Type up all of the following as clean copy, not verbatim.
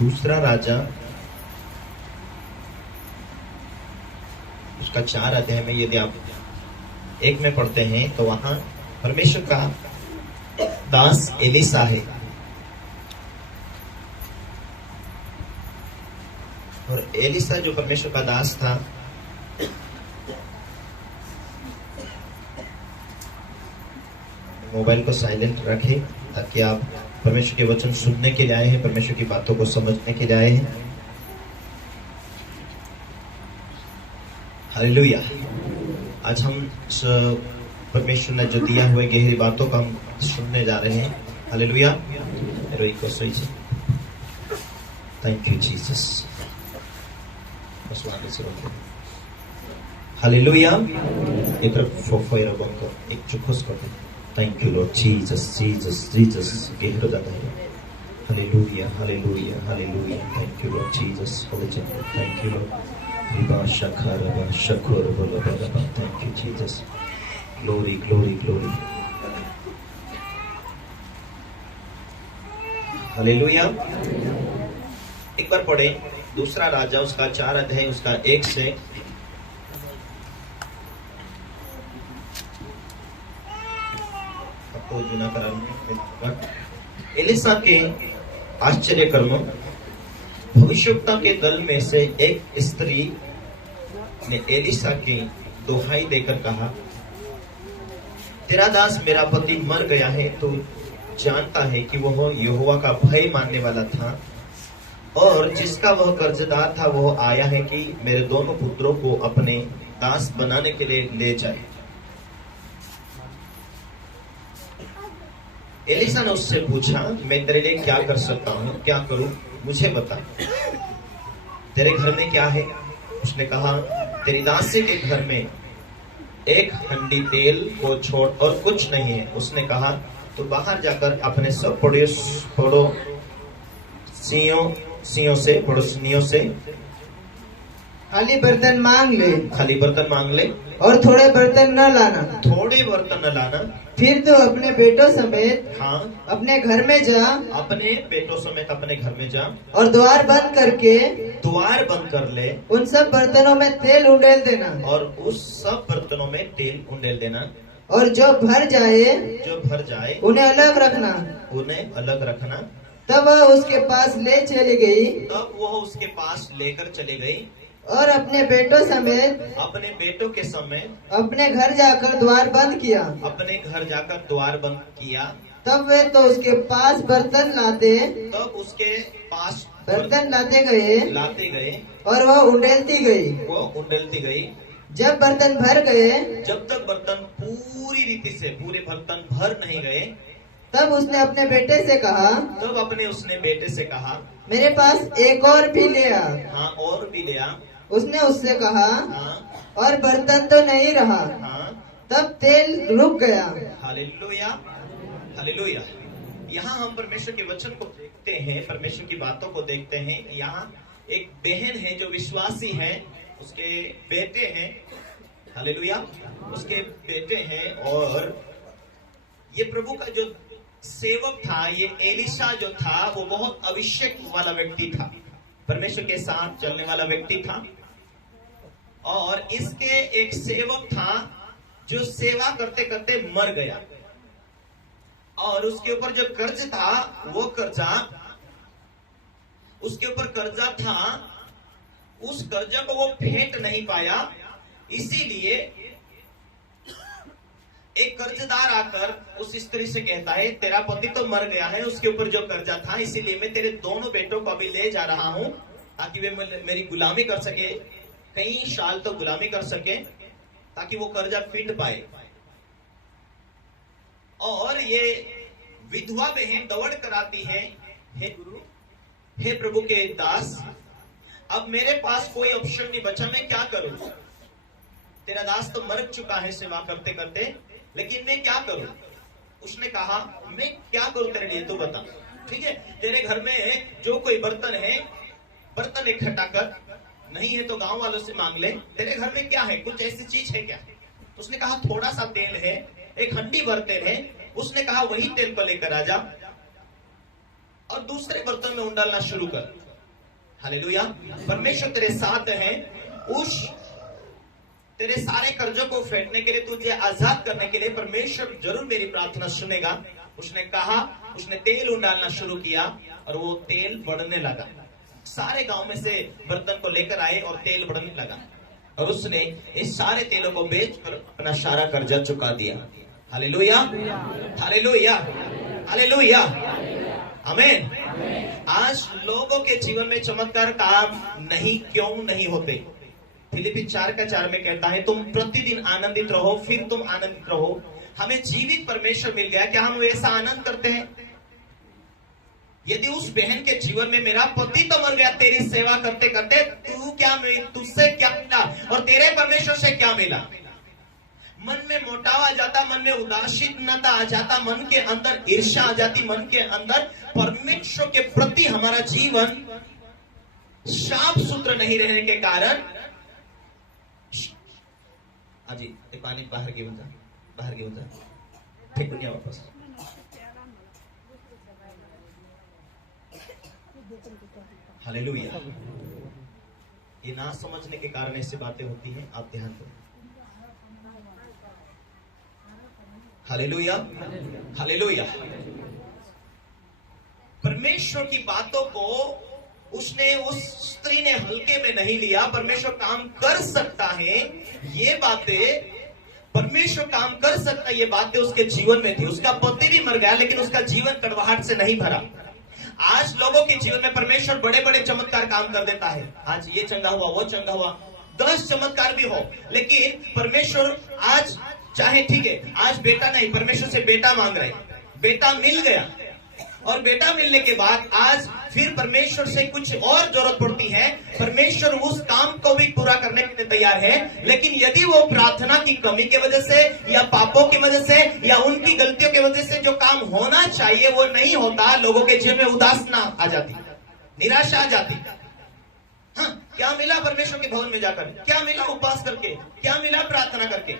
दूसरा राजा उसका 4 अध्याय में यदि आप 1 में पढ़ते हैं तो वहां परमेश्वर का दास एलिसा है और एलिसा जो परमेश्वर का दास था मोबाइल को साइलेंट रखें ताकि आप परमेश्वर के वचन सुनने के लिए आए हैं, परमेश्वर की बातों को समझने के लिए आए हैं। हालेलुया। आज हम परमेश्वर ने जो दिया हुए गहरी बातों का हम सुनने जा रहे हैं। Hallelujah. Thank you Jesus. Hallelujah. एक चुखोस कर दो। Thank you, Lord Jesus, Jesus, Jesus. गहरा जाता है। Hallelujah, Hallelujah, Hallelujah. Thank you, Lord Jesus. Hallelujah. Thank you, Lord. Riba shakaraba shakuraba labaraba. Thank you, Jesus. Glory, glory, glory. Hallelujah. एक बार पढ़े दूसरा राजा उसका 4 अध्याय उसका 1 से एलिसा के आश्चर्य कर्म। भविष्यवक्ता के दल में से एक स्त्री ने एलिसा की दुहाई देकर कहा, तेरा दास मेरा पति मर गया है। तो जानता है कि वह यहोवा का भय मानने वाला था और जिसका वह कर्जदार था वह आया है कि मेरे दोनों पुत्रों को अपने दास बनाने के लिए ले जाए। एलिसा ने उससे पूछा, मैं तेरे लिए क्या कर सकता हूँ, क्या करूं, मुझे बता। तेरे घर में क्या है? उसने कहा, तेरी दासी के घर में 1 हंडी तेल को छोड़ और कुछ नहीं है। उसने कहा, तो बाहर जाकर अपने सब पड़ोसियों से खाली बर्तन मांग ले और थोड़े बर्तन न लाना। फिर तो अपने बेटों समेत अपने घर में जा और द्वार बंद कर ले। उन सब बर्तनों में तेल उंडेल देना और जो भर जाए उन्हें अलग रखना। तब वह उसके पास लेकर चली गई और अपने बेटों के समेत अपने घर जाकर द्वार बंद किया। तब वे तो उसके पास बर्तन लाते गए और वह उंडेलती गई। जब बर्तन भर गए, जब तक बर्तन पूरी रीति से पूरे बर्तन भर नहीं गए, तब उसने अपने बेटे से कहा, मेरे पास एक और भी ले आ। और भी ले आ। उसने उससे कहा, और बर्तन तो नहीं रहा। तब तेल रुक गया। Hallelujah, hallelujah. यहाँ हम परमेश्वर के वचन को देखते हैं, परमेश्वर की बातों को देखते हैं। यहाँ एक बहन है जो विश्वासी है, उसके बेटे हैं। हालेलुया, उसके बेटे हैं। और ये प्रभु का जो सेवक था, ये एलिसा जो था, वो बहुत अभिषेक वाला व्यक्ति था, परमेश्वर के साथ चलने वाला व्यक्ति था। और इसके एक सेवक था जो सेवा करते करते मर गया और उसके ऊपर जो कर्ज था, वो उसके ऊपर कर्जा था, उस कर्जा को वो फेंट नहीं पाया। इसीलिए एक कर्जदार आकर उस स्त्री से कहता है, तेरा पति तो मर गया है, उसके ऊपर जो कर्जा था, इसीलिए मैं तेरे दोनों बेटों को अभी ले जा रहा हूं ताकि वे मेरी गुलामी कर सके, कई साल तो गुलामी कर सके, ताकि वो कर्जा फिट पाए। और ये विधवा बहन दौड़ कर आती है, हे गुरु, हे प्रभु के दास, अब मेरे पास कोई ऑप्शन नहीं बचा, मैं क्या करूं? तेरा दास तो मर चुका है सेवा करते करते, लेकिन मैं क्या करूं? उसने कहा, मैं क्या करूं तेरे लिए, तू बता। ठीक है, तेरे घर में जो कोई बर्तन है, बर्तन इकट्ठा कर, नहीं है तो गांव वालों से मांग ले। तेरे घर में क्या है, कुछ ऐसी चीज है क्या? उसने कहा, थोड़ा सा तेल है, 1 हंडी भर तेल है। उसने कहा, वही तेल को लेकर आ जा और दूसरे बर्तन में उंडालना शुरू कर। हालेलुया। परमेश्वर तेरे साथ है। उस तेरे सारे कर्जों को फेंकने के लिए, तुझे आजाद करने के लिए परमेश्वर जरूर मेरी प्रार्थना सुनेगा। उसने कहा, उसने तेल डालना शुरू किया और वो तेल बढ़ने लगा। सारे गांव में से बर्तन को लेकर आए और तेल बढ़ने लगा और उसने इस सारे तेलों को बेचकर अपना सारा कर्जा चुका दिया। हालेलुया, हालेलुया, हालेलुया, आमीन। आज लोगों के जीवन में चमत्कार काम क्यों नहीं होते? फिलिपी 4:4 में कहता है, तुम प्रतिदिन आनंदित रहो, फिर तुम आनंदित रहो। हमें जीवित परमेश्वर मिल गया, क्या हम वैसा आनंद करते हैं? यदि उस बहन के जीवन में मेरा पति तो मर गया तेरी सेवा करते करते, तुझसे क्या मिला और तेरे परमेश्वर से क्या मिला? मन में मोटाव आ जाता, मन में उदासीनता आ जाता, मन के अंदर ईर्ष्या आ जाती, मन के अंदर परमेश्वर के प्रति हमारा जीवन साफ सुथरा नहीं रहने के कारण। जी पानी बाहर घेऊन जा, फेकून या वापस। हालेलुया। ये ना समझने के कारण ऐसी बातें होती हैं, आप ध्यान दो। Hallelujah, hallelujah. परमेश्वर की बातों को उसने, उस स्त्री ने हल्के में नहीं लिया। परमेश्वर काम कर सकता है, ये बातें परमेश्वर काम कर सकता है, ये बातें उसके जीवन में थी। उसका पति भी मर गया लेकिन उसका जीवन कड़वाहट से नहीं भरा। आज लोगों के जीवन में परमेश्वर बड़े बड़े चमत्कार काम कर देता है। आज ये चंगा हुआ, वो चंगा हुआ, 10 चमत्कार भी हो, लेकिन परमेश्वर आज चाहे, ठीक है, आज बेटा नहीं, परमेश्वर से बेटा मांग रहे, बेटा मिल गया और बेटा मिलने के बाद आज फिर परमेश्वर से कुछ और जरूरत पड़ती है। परमेश्वर उस काम को भी पूरा करने के लिए तैयार है, लेकिन यदि वो प्रार्थना की कमी की वजह से या पापों की वजह से या उनकी गलतियों की वजह से जो काम होना चाहिए वो नहीं होता, लोगों के जीवन में उदासना आ जाती, निराशा आ जाती। हाँ, क्या मिला परमेश्वर के भवन में जाकर? क्या मिला उपवास करके? क्या मिला प्रार्थना करके?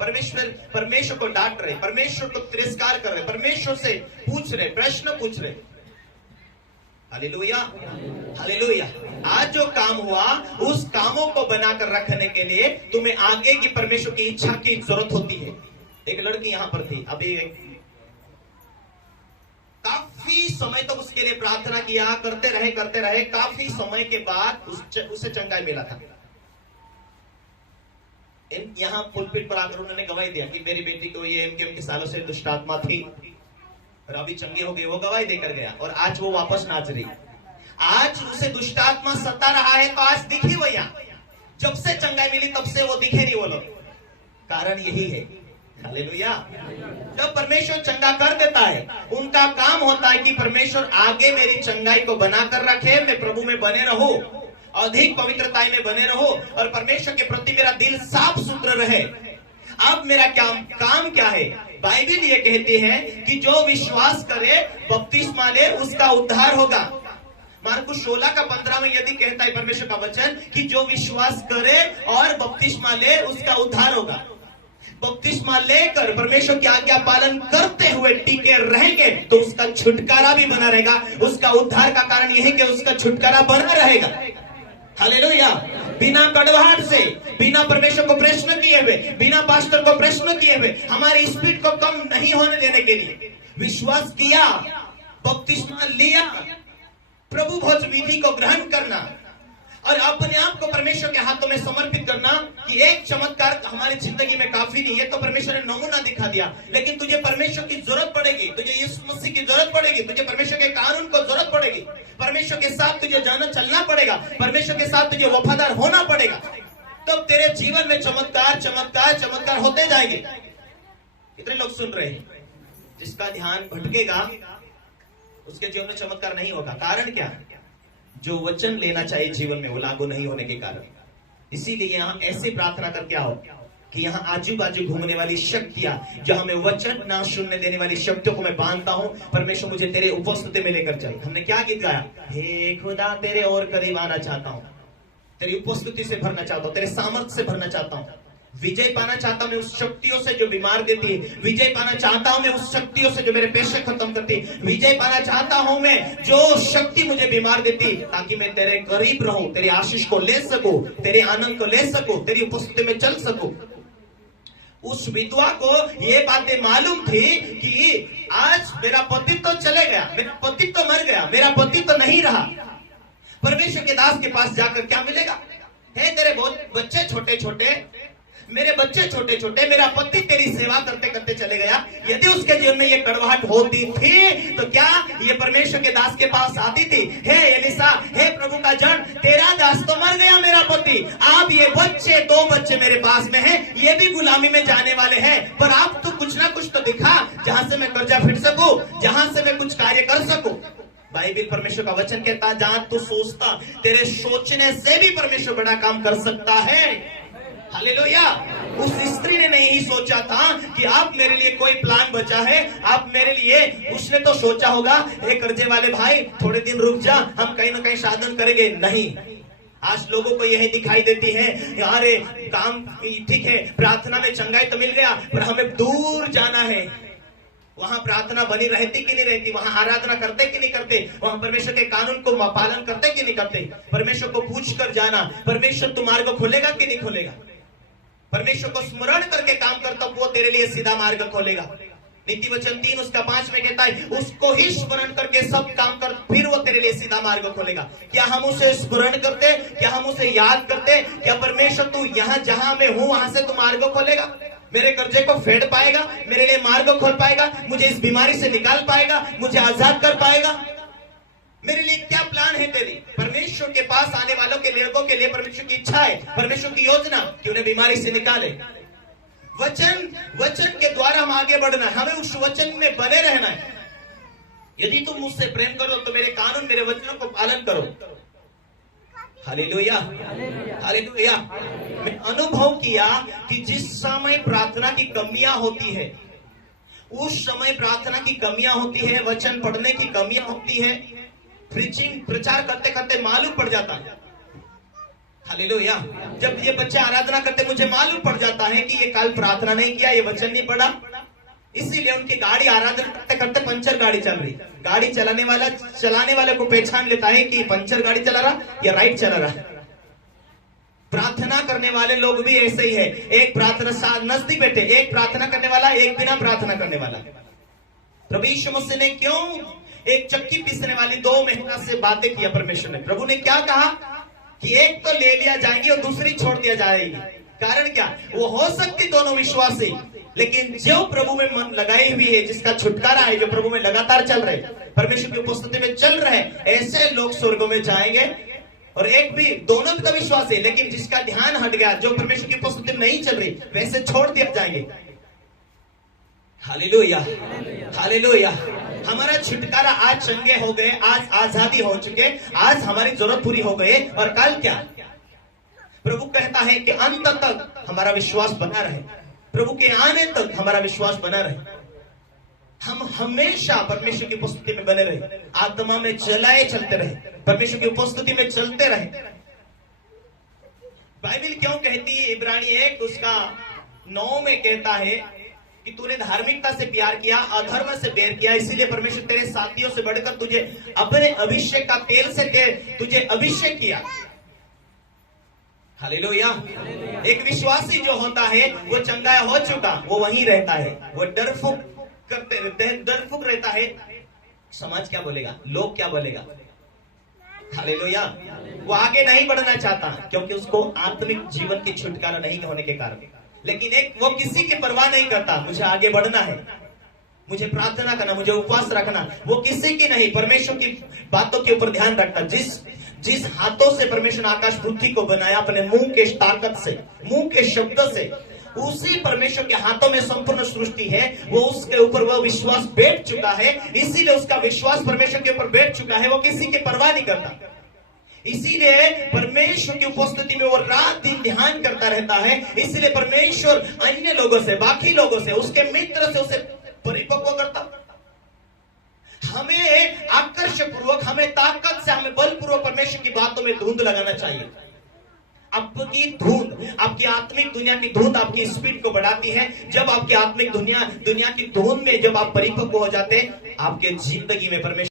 परमेश्वर को डांट रहे, परमेश्वर को तिरस्कार कर रहे, परमेश्वर से पूछ रहे, प्रश्न पूछ रहे। Hallelujah, hallelujah. आज जो काम हुआ, उस कामों को बनाकर रखने के लिए तुम्हें आगे की परमेश्वर की इच्छा की जरूरत होती है। एक लड़की यहां पर थी, अभी काफी समय तक उसके लिए प्रार्थना किया, करते रहे। काफी समय के बाद उसे चंगाई मिला था। यहाँ पुलपिट पर आकर उन्होंने गवाही दिया कि मेरी बेटी को ये इनके सालों से दुष्ट आत्मा थी और अभी चंगी हो गई। वो गवाही देकर गया और आज वो वापस नाच रही। आज उसे दुष्ट आत्मा सता रहा है तो आज दिखी वो यहाँ। जब से चंगाई मिली तब से वो दिखे नहीं वो लोग। कारण यही है, हालेलुया। जब परमेश्वर चंगा कर देता है, उनका काम होता है कि परमेश्वर आगे मेरी चंगाई को बनाकर रखे, मैं प्रभु में बने रहूं, अधिक पवित्रता में बने रहो और परमेश्वर के प्रति मेरा दिल साफ सुथरा रहे। अब मेरा काम क्या है? बाइबल ये कहती है कि जो विश्वास करे, बपतिस्मा ले, उसका उद्धार होगा। मार्कुस 16:15 में यदि कहता है परमेश्वर का वचन कि जो विश्वास करे और बपतिस्मा ले, उसका उद्धार होगा। बपतिस्मा लेकर परमेश्वर की आज्ञा पालन करते हुए टिके रहेंगे तो उसका छुटकारा भी बना रहेगा। उसका उद्धार का कारण यह है कि उसका छुटकारा बना रहेगा। हालेलुया। बिना कड़वाहट से, बिना परमेश्वर को प्रश्न किए हुए, बिना पास्टर को प्रश्न किए हुए, हमारी स्पीड को कम नहीं होने देने के लिए विश्वास किया, बपतिस्मा लिया, प्रभु भोज विधि को ग्रहण करना और अपने आप को परमेश्वर के हाथों में समर्पित करना कि एक चमत्कार हमारी जिंदगी में काफी नहीं है। तो परमेश्वर ने नमूना दिखा दिया, लेकिन तुझे परमेश्वर की जरूरत पड़ेगी, तुझे यीशु मसीह की जरूरत पड़ेगी, तुझे परमेश्वर के कानून को जरूरत पड़ेगी, परमेश्वर के साथ तुझे जाना चलना पड़ेगा, परमेश्वर के साथ तुझे वफादार होना पड़ेगा। तो तेरे जीवन में चमत्कार चमत्कार चमत्कार होते जाएंगे। कितने लोग सुन रहे हैं? जिसका ध्यान भटकेगा उसके जीवन में चमत्कार नहीं होगा। कारण क्या? जो वचन लेना चाहिए जीवन में वो लागू नहीं होने के कारण। इसीलिए यहाँ ऐसे प्रार्थना करके आओ कि यहाँ आजू बाजू घूमने वाली शक्तियां, जो हमें वचन ना सुनने देने वाली शक्तियों को मैं बांधता हूँ। परमेश्वर मुझे तेरे उपस्थिति में लेकर जाए। हमने क्या गीत गाया? हे खुदा तेरे और करीब आना चाहता हूँ, तेरी उपस्थिति से भरना चाहता हूँ, तेरे सामर्थ्य से भरना चाहता हूँ। विजय पाना चाहता हूं मैं उस शक्तियों से जो बीमार देती है। विजय पाना चाहता हूं मैं उस शक्तियों से जो मेरे पैसे खत्म करती है। विजय पाना चाहता हूं मैं जो शक्ति मुझे बीमार देती, ताकि मैं तेरे करीब रहूं, तेरी आशीष को ले सकूं, तेरे आनंद को ले सकूं, तेरी उपस्थिति में चल सकूं। उस विधवा को ये बातें मालूम थी कि आज मेरा पति तो चले गया, मेरा पति तो मर गया, मेरा पति तो नहीं रहा। परमेश्वर के दास के पास जाकर क्या मिलेगा? है तेरे बहुत बच्चे छोटे छोटे, मेरे बच्चे छोटे छोटे, मेरा पति तेरी सेवा करते करते चले गया। यदि उसके जीवन में ये कड़वाहट होती थी तो क्या ये परमेश्वर के दास के पास आती थी? हे एलिसा, हे प्रभु का जन, तेरा दास तो मर गया, मेरा पति, आप ये बच्चे, 2 बच्चे मेरे पास में हैं, ये भी गुलामी में जाने वाले हैं, पर आप तो कुछ ना कुछ तो दिखा जहां से मैं कर्जा फिर सकूं, जहां से मैं कुछ कार्य कर सकूं। बाइबल परमेश्वर का वचन कहता है जहां तू सोचता, तेरे सोचने से भी परमेश्वर बड़ा काम कर सकता है। हालेलुया। उस स्त्री ने नहीं सोचा था कि आप मेरे लिए कोई प्लान बचा है, आप मेरे लिए, उसने तो सोचा होगा हे कर्जे वाले भाई थोड़े दिन रुक जा, हम कहीं ना कहीं साधन करेंगे। नहीं, आज लोगों को यही दिखाई देती है, यार काम ठीक है, प्रार्थना में चंगाई तो मिल गया, पर हमें दूर जाना है। वहां प्रार्थना बनी रहती कि नहीं रहती, वहां आराधना करते कि नहीं करते, वहां परमेश्वर के कानून को पालन करते कि नहीं करते, परमेश्वर को पूछ कर जाना, परमेश्वर तुम्हारे मार्ग खोलेगा कि नहीं खोलेगा, परमेश्वर को स्मरण करके काम करता वो तेरे लिए सीधा मार्ग खोलेगा। नीति वचन 3 उसका 5 में कहता है उसको ही स्मरण करके सब काम कर, फिर वो तेरे लिए सीधा मार्ग खोलेगा। क्या हम उसे स्मरण करते, क्या हम उसे याद करते, क्या परमेश्वर तू यहाँ जहां मैं हूं वहां से तू मार्ग खोलेगा, मेरे कर्जे को फेड पाएगा, मेरे लिए मार्ग खोल पाएगा, मुझे इस बीमारी से निकाल पाएगा, मुझे आजाद कर पाएगा, मेरे लिए क्या प्लान है तेरी? परमेश्वर के पास आने वालों के लोगों के लिए परमेश्वर की इच्छा है, परमेश्वर की योजना कि उन्हें बीमारी से निकाले। वचन के द्वारा हम आगे बढ़ना है, हमें उस वचन में बने रहना है। यदि तुम मुझसे प्रेम करो तो मेरे कानून, मेरे वचनों को पालन करो। Hallelujah, hallelujah. मैं अनुभव किया कि जिस समय प्रार्थना की कमियां होती है, उस समय प्रार्थना की कमियां होती है, वचन पढ़ने की कमियां होती है, प्रीचिंग प्रचार करते करते मालूम पड़ जाता है। हालेलुया। जब ये बच्चे आराधना करते मुझे मालूम पड़ जाता है कि ये कल प्रार्थना नहीं किया, ये वचन नहीं पढ़ा, इसीलिए उनकी गाड़ी आराधना करते करते पंचर गाड़ी चल रही। गाड़ी चलाने वाले को पहचान लेता है कि पंचर गाड़ी चला रहा या राइट चला रहा। प्रार्थना करने वाले लोग भी ऐसे ही है, एक प्रार्थना नजदीक बैठे, एक प्रार्थना करने वाला, एक बिना प्रार्थना करने वाला। प्रभु यीशु मसीह ने क्यों एक चक्की पीसने वाली 2 महिला से बातें किया? परमेश्वर ने, प्रभु ने क्या कहा कि एक तो ले लिया जाएगी और दूसरी छोड़ दिया जाएगी। कारण क्या? वो हो सकती दोनों विश्वासी, लेकिन जो प्रभु में मन लगाई हुई है, जिसका छुटकारा है, जो प्रभु में लगातार चल रहे, परमेश्वर की उपस्थिति में चल रहे, ऐसे लोग स्वर्ग में जाएंगे। और एक भी, दोनों भी तो विश्वास है, लेकिन जिसका ध्यान हट गया, जो परमेश्वर की उपस्थिति में नहीं चल रही, वैसे छोड़ दिया जाएंगे। Hallelujah, hallelujah. हमारा छुटकारा आज चंगे हो गए, आज आजादी हो चुके, आज हमारी जरूरत पूरी हो गई। और कल क्या? प्रभु कहता है कि अंत तक हमारा विश्वास बना रहे, प्रभु के आने तक हमारा विश्वास बना रहे, हम हमेशा परमेश्वर की उपस्थिति में बने रहे, आत्मा में चलाए चलते रहे, परमेश्वर की उपस्थिति में चलते रहे। बाइबल क्यों कहती है? इब्रानी 1 उसका 9 में कहता है कि तूने धार्मिकता से प्यार किया, अधर्म से बैर किया, इसीलिए परमेश्वर तेरे साथियों से बढ़कर तुझे अपने अभिषेक का तेल से तुझे अभिषेक किया। हालेलुया। एक विश्वासी जो होता है वो चंगा हो चुका, वो वहीं रहता है, वो डरफुक रहता है। समाज क्या बोलेगा, लोग क्या बोलेगा? हालेलुया। वो आगे नहीं बढ़ना चाहता क्योंकि उसको आत्मिक जीवन की छुटकारा नहीं होने के कारण। लेकिन एक वो किसी की परवाह नहीं करता, मुझे आगे बढ़ना है, मुझे प्रार्थना करना, मुझे उपवास रखना, वो किसी की नहीं, परमेश्वर की बातों के ऊपर ध्यान रखता। जिस हाथों से परमेश्वर आकाश पृथ्वी को बनाया, अपने मुंह के ताकत से, मुंह के शब्द से, उसी परमेश्वर के हाथों में संपूर्ण सृष्टि है। वो उसके ऊपर वो विश्वास बैठ चुका है, इसीलिए उसका विश्वास परमेश्वर के ऊपर बैठ चुका है, वो किसी की परवाह नहीं करता। इसीलिए परमेश्वर की उपस्थिति में वो रात दिन ध्यान करता रहता है। इसलिए परमेश्वर अन्य लोगों से, बाकी लोगों से, उसके मित्र से उसे परिपक्व करता। हमें आकर्षक पूर्वक, हमें ताकत से, हमें बलपूर्वक परमेश्वर की बातों में धुंध लगाना चाहिए। आपकी धुन, आपकी आत्मिक दुनिया की धुन आपकी स्पीड को बढ़ाती है। जब आपकी आत्मिक दुनिया की धुन में जब आप परिपक्व हो जाते हैं, आपके जिंदगी में परमेश्वर